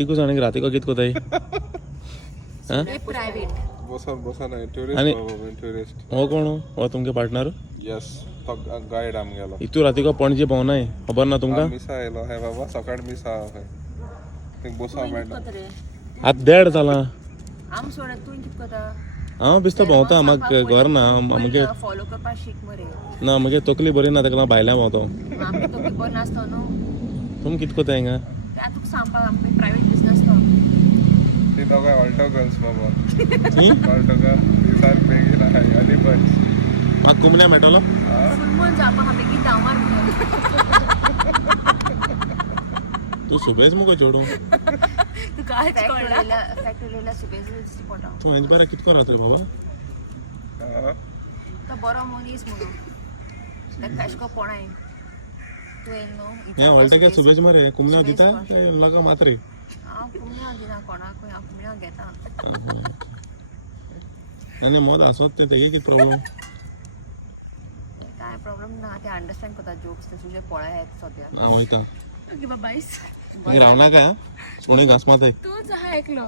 तिकू सांग राती कित कोताय प्राइवेट बसा नाही आणि- टुरिस्ट हो कोण हो तुमचे पार्टनर यस तो गाईड आमगेलो इतू राती को पणजे भोंवनाय खबर ना तुमका मिसा आयलो हे बाबा सकाळ मिसा है थिंग बसा मेळटा आत देड जाला आम सोडत तू कित कोता हांव बिस्ता भोंवता म्हाका घर ना आमगे फॉलो करपा शिक मरे ना म्हगे तकली बरी ना ताका लागून भायल्या भोंवता आमगे तो बरो नासतो न्हू तुम कित कोताय हिंगा ते तुका सांगपाक आमगे प्राइवेट बिझनेस तो ती दोघं ऑल्टो गर्ल्स बाबा ऑल्टो गर्ल दीस आर बेगीन आहे आणि बस म्हाका कुमल्या मेळटलो फुलमोन जावपाक आमी बेगीन धांवमार तू सुबेज मुगो चेडू तुका आयज कळला फॅक्टरीला सुबेज दिसती पडटा तू हेंच बरें कितको रावतले बाबा तो बरो मनीस म्हणून ताका एशको पणाय तू येल न्हू हें ऑल्टो सुबेज मरे कुमल्या दिता काय नाका मात्रे हांव कुमण्या दिना कोणाकूय हांव कुमण्या घेता आनी मोद आसोत ते तेगे कित प्रॉब्लेम काय प्रॉब्लेम ना ते अंडरस्टँड करता जोक्स ते तुझे पळय आहेत सद्या हांव वयता बाबाईस रावना काय कोणी घास माताय तूच आहा एकलो